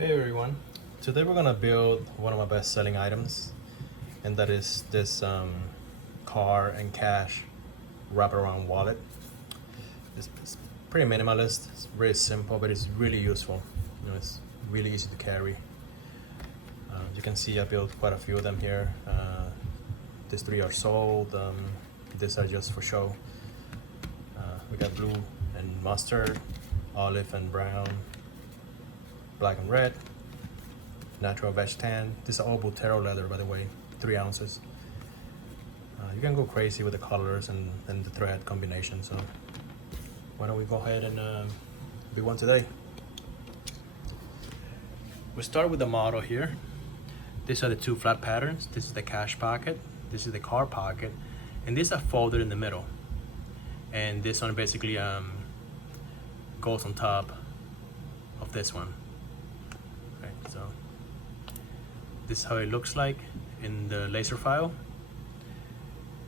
Hey everyone, today we're gonna build one of my best selling items, and that is this car and cash wraparound wallet. It's pretty minimalist, it's very simple, but it's really useful. It's really easy to carry. You can see I built quite a few of them here. These three are sold, these are just for show. We got blue and mustard, olive and brown, black and red, natural veg tan. These are all Buttero leather, by the way, 3 ounces. You can go crazy with the colors and the thread combination, so why don't we go ahead and do one today. We start with the model here. These are the 2 flat patterns. This is the cash pocket, this is the car pocket, and these are folded in the middle. And this one basically goes on top of this one. Right, so this is how it looks like in the laser file.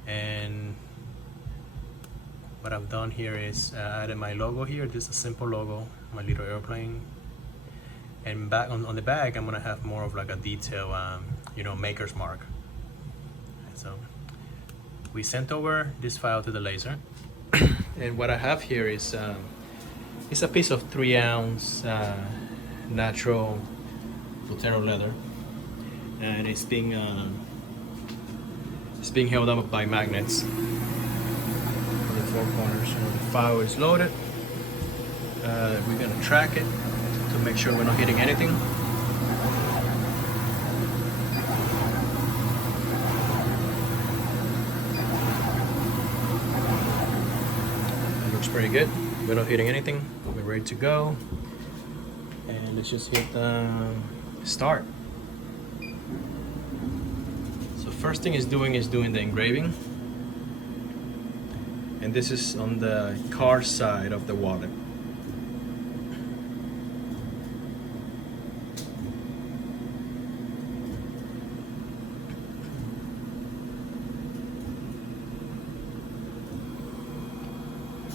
And what I've done here is added my logo here. This is a simple logo, my little airplane. And back on the back, I'm gonna have more of like a detail, maker's mark. And so we sent over this file to the laser. And what I have here is it's a piece of 3 ounce natural Buttero leather, and it's being held up by magnets on the 4 corners. So the file is loaded. We're gonna track it to make sure we're not hitting anything. It looks pretty good. We're not hitting anything. We're ready to go. And let's just hit start. So first thing is doing the engraving. And this is on the car side of the wallet.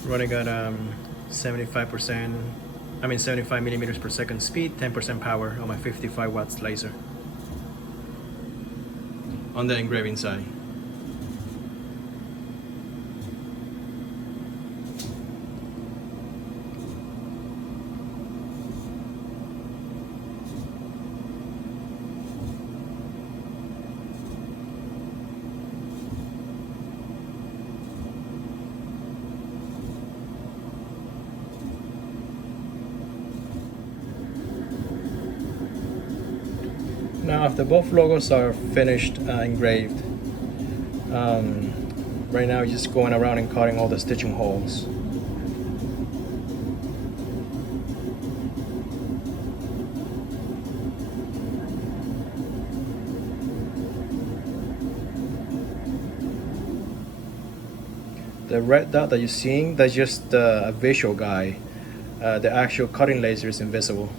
Running at 75 millimeters per second speed, 10% power on my 55 watts laser on the engraving side. Now after both logos are finished engraved, right now you're just going around and cutting all the stitching holes. The red dot that you're seeing, that's just a visual guide. The actual cutting laser is invisible.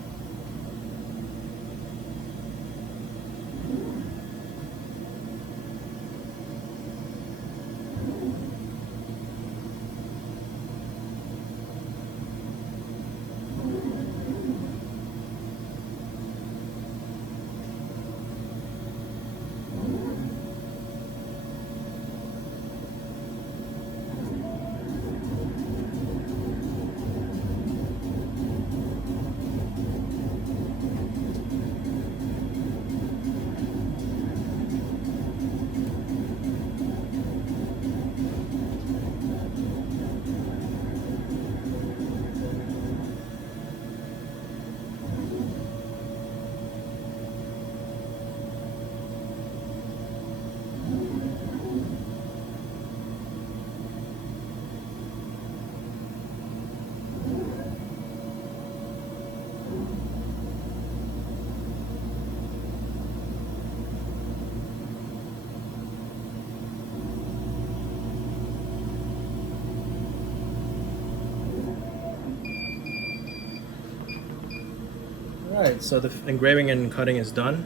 Alright, so the engraving and cutting is done.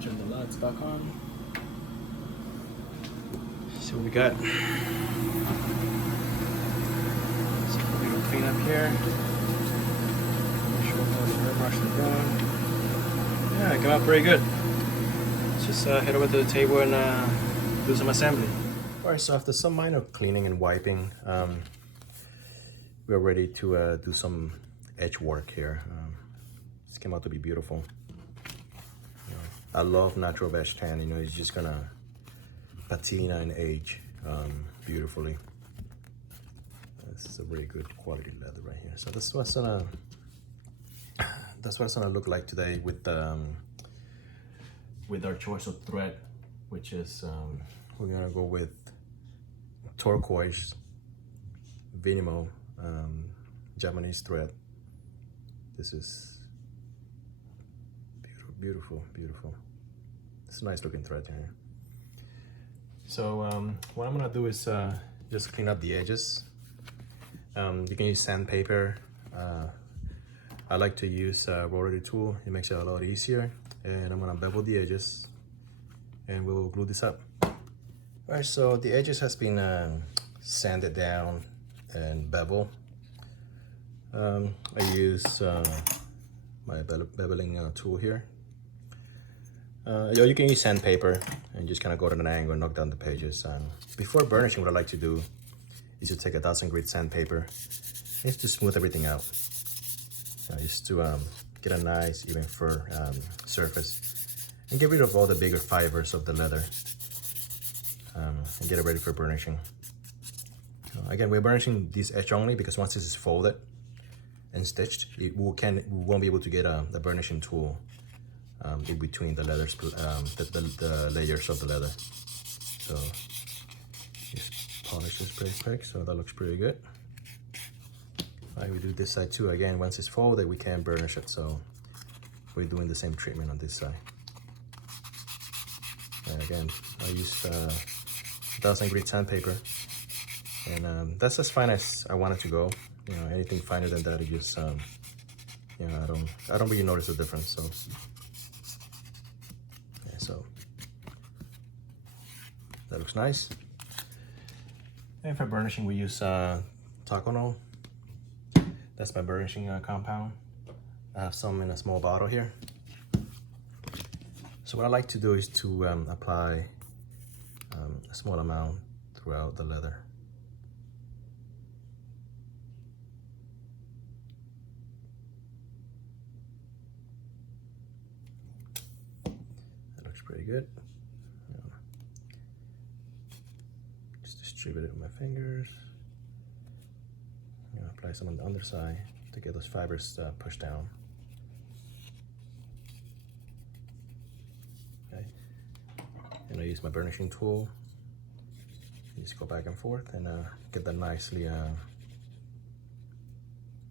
Turn the lights back on. So we got some little cleanup here. Show how the airbrush is done. Yeah, it came out pretty good. Let's just head over to the table and do some assembly. Alright, so after some minor cleaning and wiping, we're ready to do some edge work here. This came out to be beautiful. You know, I love natural beige tan. You know, it's just gonna patina and age beautifully. This is a really good quality leather right here. So that's what it's gonna look like today with our choice of thread, which is we're gonna go with turquoise Vinimo Japanese thread. This is beautiful, beautiful. It's a nice looking thread here. So what I'm gonna do is just clean up the edges. You can use sandpaper. I like to use a rotary tool. It makes it a lot easier. And I'm gonna bevel the edges and we will glue this up. All right, so the edges has been sanded down and beveled. I use my beveling tool here. You can use sandpaper and just kind of go to an angle and knock down the pages. Before burnishing, what I like to do is to take a 1000 grit sandpaper just to smooth everything out. Just to get a nice even fur surface and get rid of all the bigger fibers of the leather and get it ready for burnishing. Again, we're burnishing this edge only because once this is folded and stitched, we won't be able to get the burnishing tool in between the leathers, the layers of the leather. So just polish this pretty quick, so that looks pretty good. Alright, we do this side too. Again, once it's folded, we can burnish it, so we're doing the same treatment on this side. And again, I use 1000 grit sandpaper, and that's as fine as I want it to go. You know, anything finer than that, it just you know, I don't really notice the difference. So yeah, so that looks nice. And for burnishing, we use Tacono. That's my burnishing compound. I have some in a small bottle here. So what I like to do is to apply a small amount throughout the leather. That looks pretty good. Just distribute it with my fingers. Apply some on the underside to get those fibers pushed down. Okay, and I use my burnishing tool. Just go back and forth and get that nicely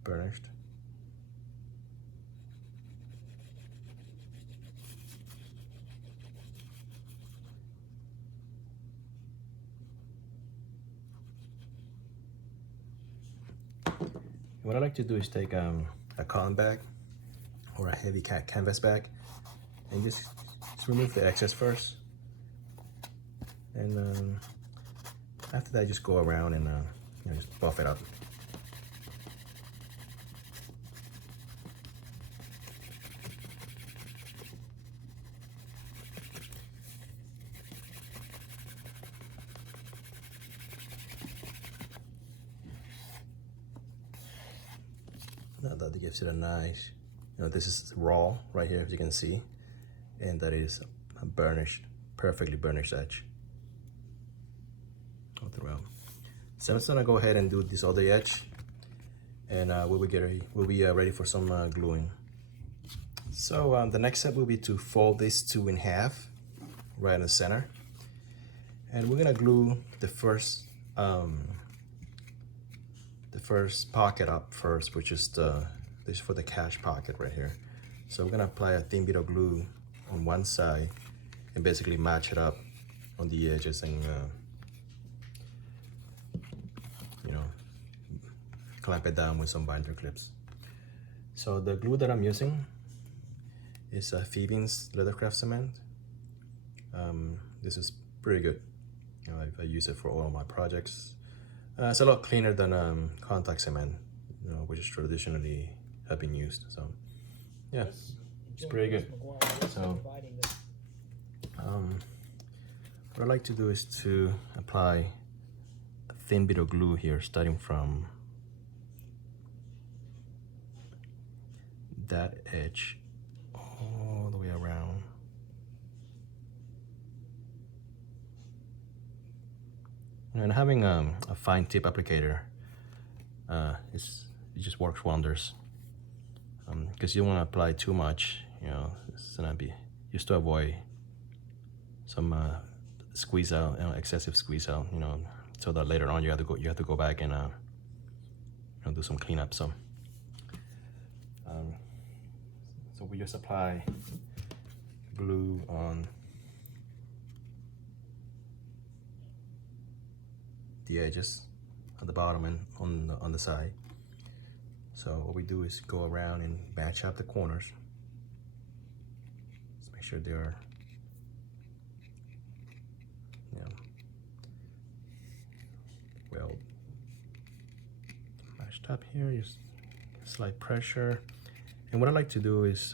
burnished. What I like to do is take a cotton bag or a heavy canvas bag and just remove the excess first. And after that, just go around and you know, just buff it up. That gives it a nice, you know, this is raw right here, as you can see, and that is a burnished, perfectly burnished edge all throughout. So I'm just gonna go ahead and do this other edge, and we'll be ready for some gluing. So the next step will be to fold these two in half, right in the center, and we're gonna glue the first pocket up first, which is this for the cash pocket right here. So we're gonna apply a thin bit of glue on one side and basically match it up on the edges and you know, clamp it down with some binder clips. So the glue that I'm using is Phoebe's Leathercraft cement. This is pretty good. You know, I use it for all of my projects. It's a lot cleaner than contact cement, you know, which is traditionally have been used. So, yeah. It's pretty good. So what I like to do is to apply a thin bit of glue here, starting from that edge all the way around. And having a fine tip applicator, it just works wonders, because you don't want to apply too much. You know, it's gonna be just to avoid some squeeze out, excessive squeeze out. You know, so that later on you have to go back and do some cleanup. So we just apply glue on the edges at the bottom and on the side. So what we do is go around and match up the corners. Let's make sure they are, well matched up here. Just slight pressure. And what I like to do is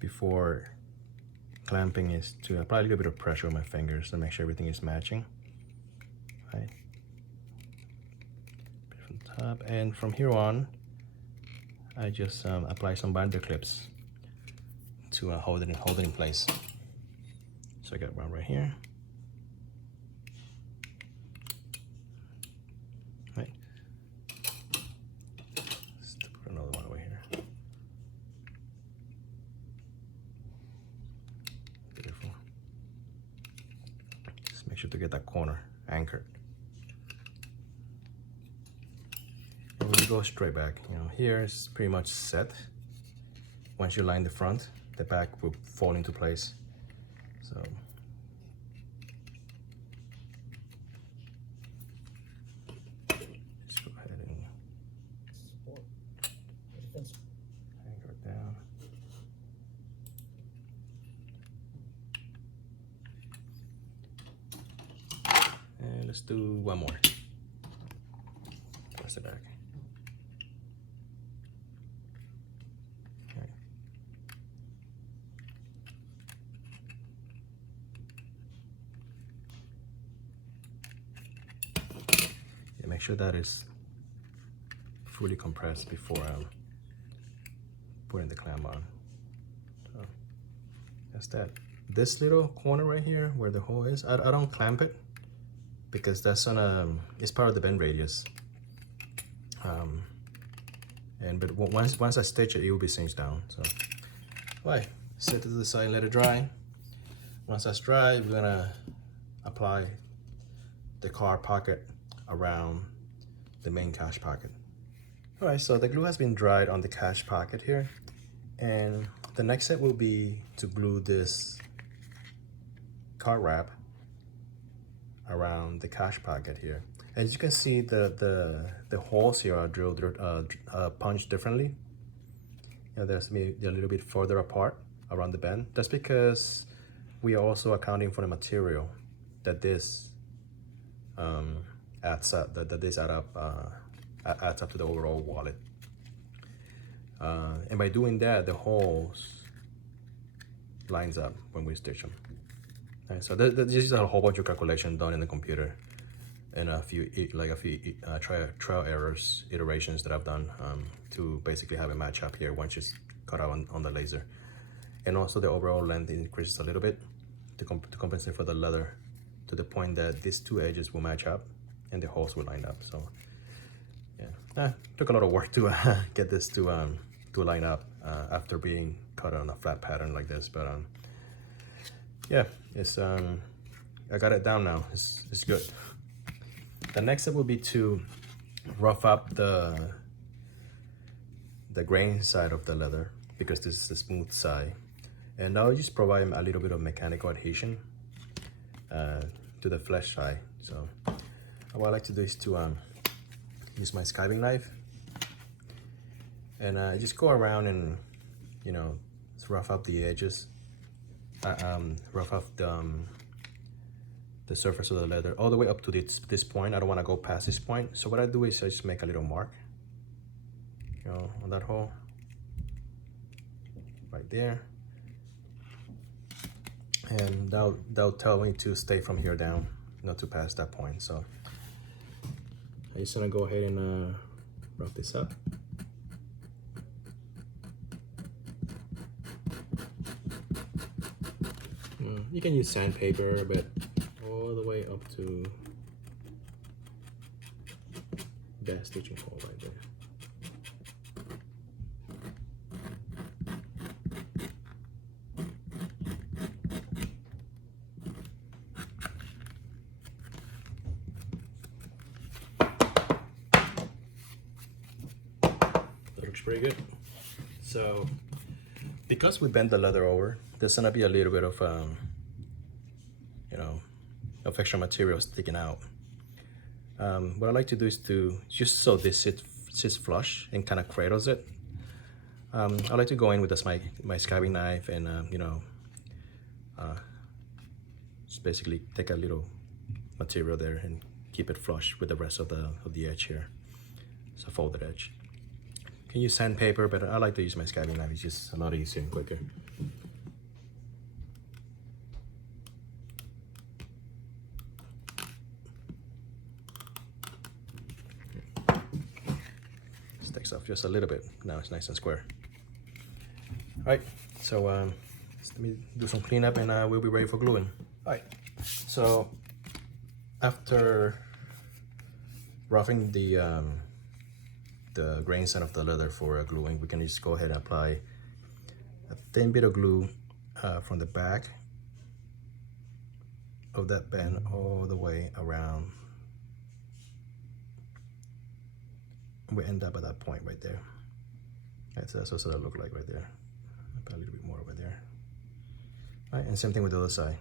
before clamping is to apply a little bit of pressure on my fingers to make sure everything is matching. Right. From the top, and from here on, I just apply some binder clips to hold it in place. So I got one right here. Right. Let's put another one over here. Beautiful. Just make sure to get that corner anchored. And we go straight back. You know, here is pretty much set. Once you line the front, the back will fall into place. So just go ahead and anchor it down. And let's do one more. Press it back. Okay. Yeah, make sure that is fully compressed before putting the clamp on. So that's that. This little corner right here where the hole is, I don't clamp it, because that's on it's part of the bend radius. But once I stitch it, it will be cinched down. So, right, set it to the side and let it dry. Once that's dry, we're gonna apply the card pocket around the main cash pocket. All right, so the glue has been dried on the cash pocket here, and the next step will be to glue this card wrap around the cash pocket here. As you can see, the holes here are drilled, punched differently. You know, there's maybe a little bit further apart around the bend. That's because we are also accounting for the material that this adds up. Adds up to the overall wallet. And by doing that, the holes lines up when we stitch them. Right, so this is a whole bunch of calculation done in the computer, and a few trial errors, iterations that I've done to basically have a match up here once it's cut out on the laser. And also the overall length increases a little bit to compensate for the leather, to the point that these two edges will match up and the holes will line up. So yeah, took a lot of work to get this to line up after being cut on a flat pattern like this, but yeah, it's I got it down now. It's good. The next step will be to rough up the grain side of the leather, because this is the smooth side, and I'll just provide a little bit of mechanical adhesion to the flesh side. So what I like to do is to use my skiving knife, and just go around and, you know, just rough up the edges, rough up the surface of the leather all the way up to this point. I don't want to go past this point, so what I do is I just make a little mark, you know, on that hole, right there. And that'll tell me to stay from here down, not to pass that point. So I'm just gonna go ahead and rough this up. You can use sandpaper, but all the way up to that stitching hole right there. That looks pretty good. So because we bent the leather over, there's gonna be a little bit of of extra material sticking out. What I like to do is to just so this sits flush and kind of cradles it. I like to go in with this my scabbing knife and just basically take a little material there and keep it flush with the rest of the edge here. It's a folded edge. You can use sandpaper, but I like to use my scabbing knife. It's just a lot easier and quicker. Sticks off just a little bit. Now it's nice and square. All right, so let me do some cleanup and we'll be ready for gluing. All right, so after roughing the grain side of the leather for gluing, we can just go ahead and apply a thin bit of glue from the back of that band all the way around. We end up at that point right there. That's what it look like right there. Put a little bit more over there. All right, and same thing with the other side.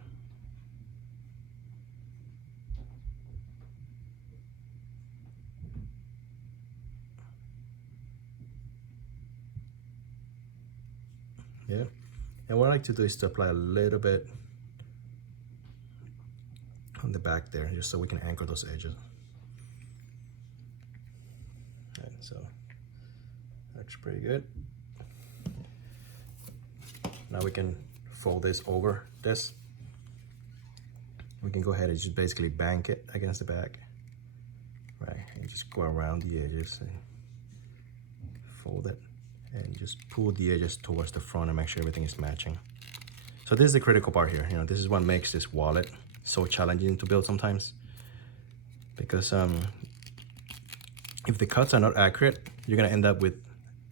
Yeah, and what I like to do is to apply a little bit on the back there, just so we can anchor those edges. Right, so that's pretty good. Now we can fold this over this. We can go ahead and just basically bank it against the back, right? And just go around the edges and fold it. And just pull the edges towards the front and make sure everything is matching. So this is the critical part here. This is what makes this wallet so challenging to build sometimes. Because if the cuts are not accurate, you're gonna end up with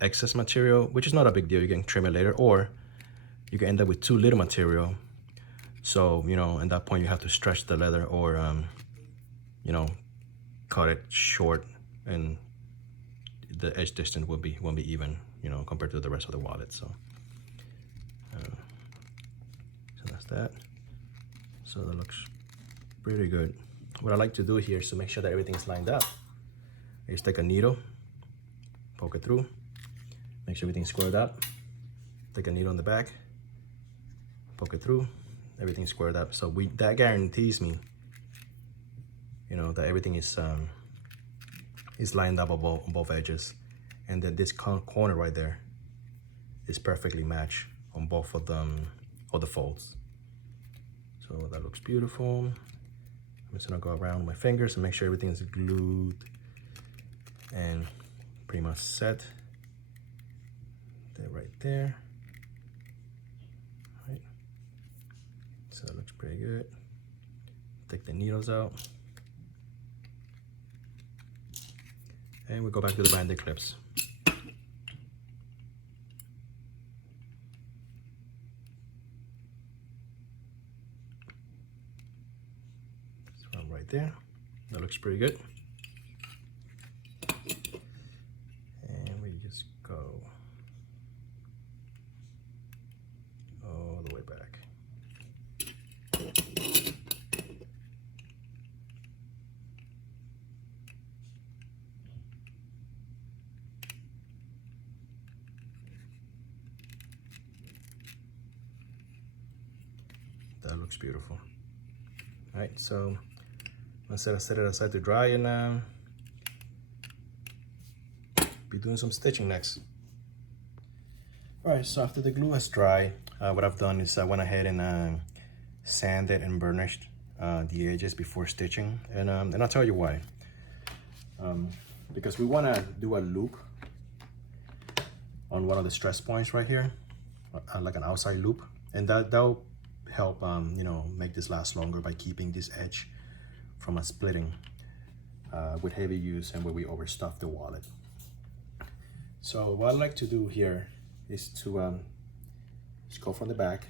excess material, which is not a big deal. You can trim it later, or you can end up with too little material. So, at that point you have to stretch the leather or, cut it short, and the edge distance won't be even, compared to the rest of the wallet. So that's that. So that looks pretty good. What I like to do here is to make sure that everything's lined up. I just take a needle, poke it through, make sure everything's squared up. Take a needle on the back, poke it through, everything's squared up. So that guarantees me, that everything is lined up on both edges, and that this corner right there is perfectly matched on both of them, all the folds. So that looks beautiful. I'm just gonna go around with my fingers and make sure everything's glued and pretty much set. They're right there. All right. So that looks pretty good. Take the needles out. And we go back to the banded clips. This one right there. That looks pretty good. And we just go all the way back. That looks beautiful. All right, so let's set it aside to dry, and be doing some stitching next. All right, so after the glue has dried, what I've done is I went ahead and sanded and burnished the edges before stitching, and I'll tell you why. Because we want to do a loop on one of the stress points right here, like an outside loop, and that'll help you know, make this last longer by keeping this edge from splitting with heavy use and where we overstuff the wallet. So what I like to do here is to just go from the back,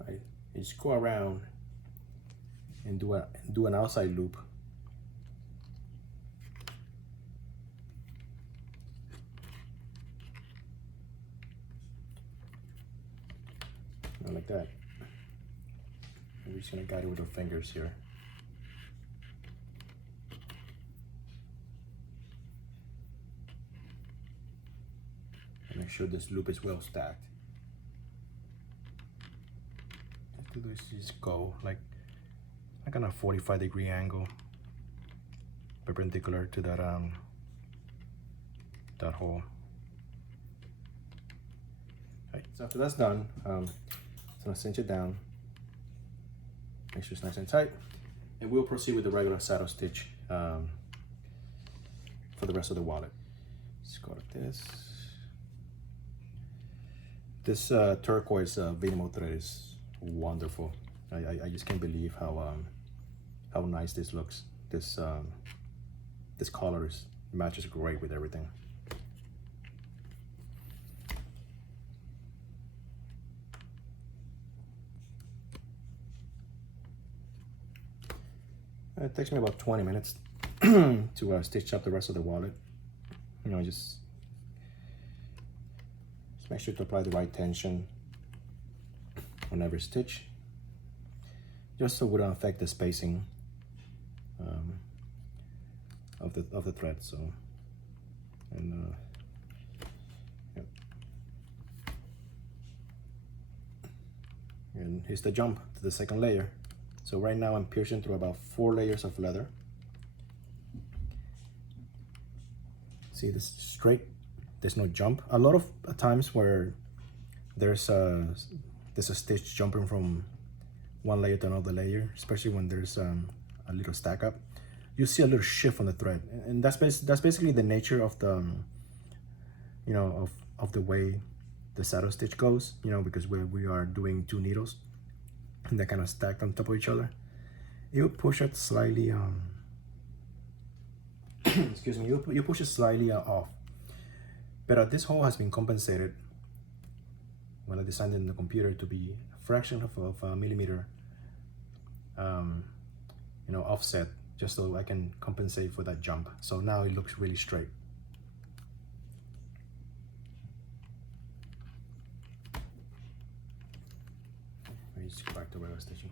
right? And just go around and do an outside loop. Like that. And we're just gonna guide it with our fingers here. And make sure this loop is well stacked. After this, just go like on a 45-degree angle, perpendicular to that that hole. Right, so after that's done, so I'm gonna cinch it down, make sure it's nice and tight, and we'll proceed with the regular saddle stitch for the rest of the wallet. Let's go like this. This turquoise Venimo thread is wonderful. I just can't believe how nice this looks. This color matches great with everything. It takes me about 20 minutes to stitch up the rest of the wallet. You know, just make sure to apply the right tension on every stitch, just so it wouldn't affect the spacing of the thread. So, and yep. And here's the jump to the second layer. So right now I'm piercing through about 4 layers of leather. See this straight, there's no jump. A lot of times where there's a stitch jumping from one layer to another layer, especially when there's a little stack up, you see a little shift on the thread, and that's basically the nature of the you know, of the way the saddle stitch goes, you know, because we are doing 2 needles and they're kind of stacked on top of each other. You push it slightly excuse me, you push it slightly off, but this hole has been compensated when I designed it in the computer to be a fraction of a millimeter you know, offset, just so I can compensate for that jump. So now it looks really straight. Let me just go back to regular stitching.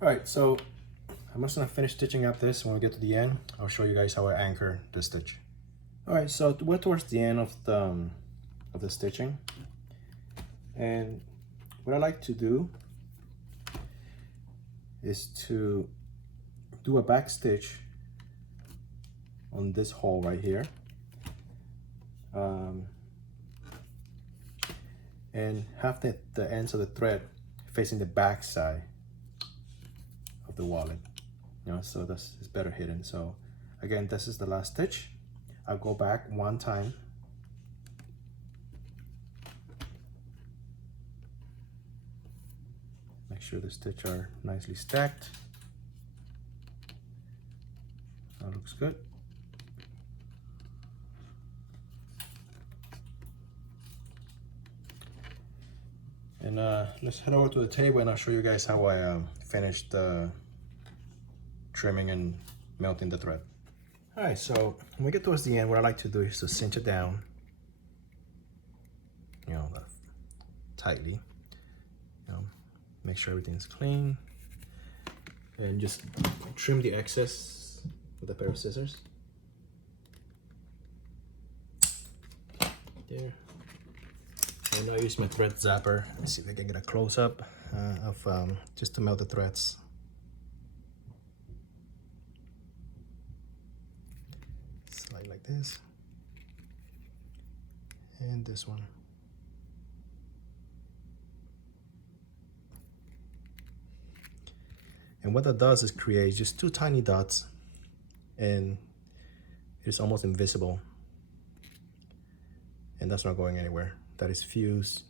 All right, so I'm just gonna finish stitching up this. When we get to the end, I'll show you guys how I anchor the stitch. All right, so we're towards the end of the stitching, and what I like to do is to do a back stitch on this hole right here, and have the ends of the thread facing the back side of the wallet, you know, so it's better hidden. So again, this is the last stitch. I'll go back one time, make sure the stitches are nicely stacked. That looks good. And let's head over to the table and I'll show you guys how I finished trimming and melting the thread. All right, so when we get towards the end, what I like to do is to cinch it down, you know, tightly, you know, make sure everything's clean, and just trim the excess with a pair of scissors. There. And I use my thread zapper. Let's see if I can get a close-up of just to melt the threads. Slide like this. and this one. And what that does is create just two tiny dots, and it's almost invisible. And that's not going anywhere. That is fused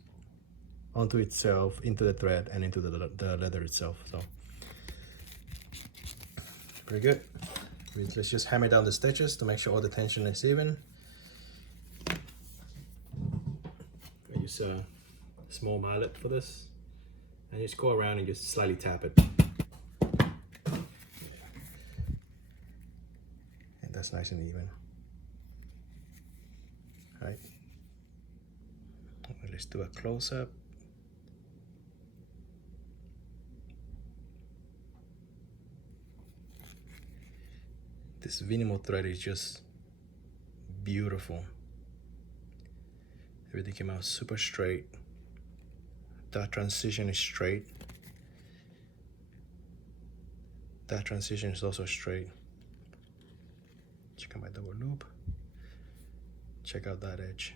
onto itself, into the thread, and into the leather itself. So, pretty good. Let's just hammer down the stitches to make sure all the tension is even. I use a small mallet for this, and just go around and just slightly tap it. And that's nice and even. All right. Let's do a close-up. This vinyl thread is just beautiful. Everything came out super straight. That transition is straight. That transition is also straight. Check out my double loop. Check out that edge.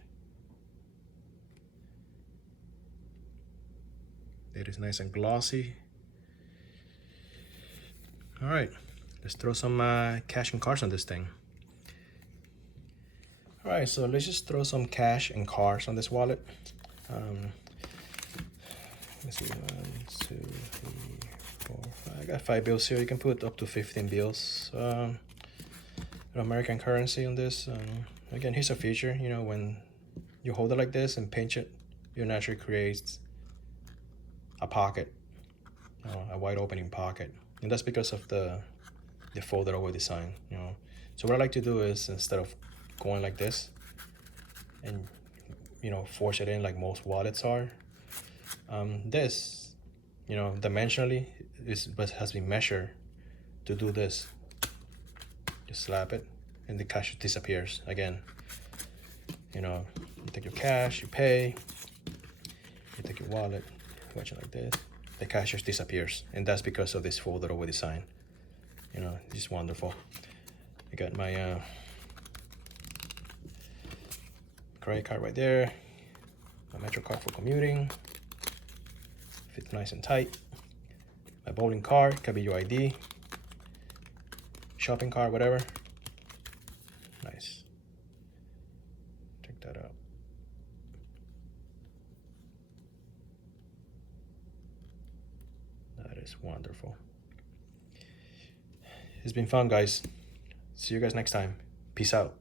It is nice and glossy. All right, let's throw some cash and cards on this thing. All right, so let's just throw some cash and cards on this wallet. Let's see, 1, 2, 3, 4, 5. I got 5 bills here. You can put up to 15 bills. American currency on this. Again, here's a feature. You know, when you hold it like this and pinch it, it naturally creates a pocket, a wide opening pocket, and that's because of the folded over design. You know, so what I like to do is, instead of going like this and force it in like most wallets are, this, dimensionally has been measured to do this. Just slap it and the cash disappears. Again, you take your cash, you pay, you take your wallet, watch it like this, the cash just disappears, and that's because of this folded over design. It's wonderful. I got my credit card right there, my Metro card for commuting, fits nice and tight. My bowling card, could be your ID, shopping cart, whatever. Nice. Check that out. That is wonderful. It's been fun, guys. See you guys next time. Peace out.